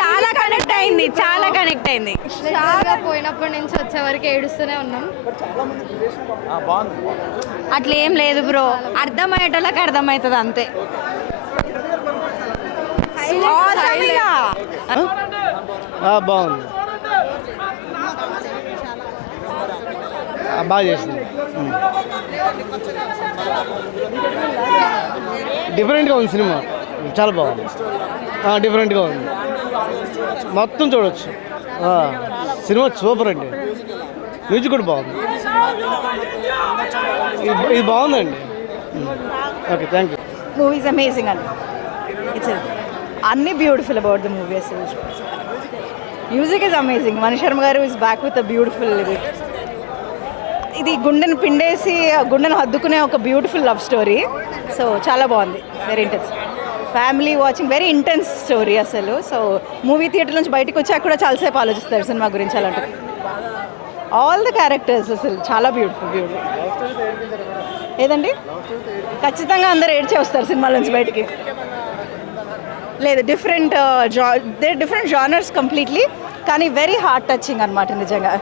చాలా కనెక్ట్ అయింది, చాలా కనెక్ట్ అయింది. చాలా పోయినప్పటి నుంచి వచ్చే వరకు ఏడుస్తూనే ఉన్నాం. అట్లా ఏం లేదు బ్రో, అర్థమయ్యేటోళ్ళకి అర్థమవుతుంది అంతే. బాగుంది, బాగా చేసింది. డిఫరెంట్గా ఉంది సినిమా, చాలా బాగుంది. డిఫరెంట్గా ఉంది, మొత్తం చూడవచ్చు. సినిమా సూపర్ అండి, మ్యూజిక్ కూడా బాగుంది. ఇది బాగుందండి. Okay, thank you. Movie is amazing అండి. ఇట్స్ అన్ని బ్యూటిఫుల్ అబౌట్ ద మూవీ. అసలు music is amazing. Mani Sharma గారు is back with a beautiful ఇది గుండెను పిండేసి గుండెను హద్దుకునే ఒక బ్యూటిఫుల్ లవ్ స్టోరీ. సో చాలా బాగుంది, very intense. Family watching, very intense story అసలు. సో మూవీ థియేటర్ నుంచి బయటకు వచ్చాక కూడా చాలాసేపు ఆలోచిస్తారు సినిమా గురించి. అలాంటి ఆల్ ద క్యారెక్టర్స్ అసలు చాలా బ్యూటిఫుల్. ఏదండి, ఖచ్చితంగా అందరూ ఏడ్చే వస్తారు సినిమా నుంచి బయటికి. లేదు, డిఫరెంట్ జానర్స్ కంప్లీట్లీ, కానీ వెరీ హార్ట్ టచింగ్ అనమాట నిజంగా.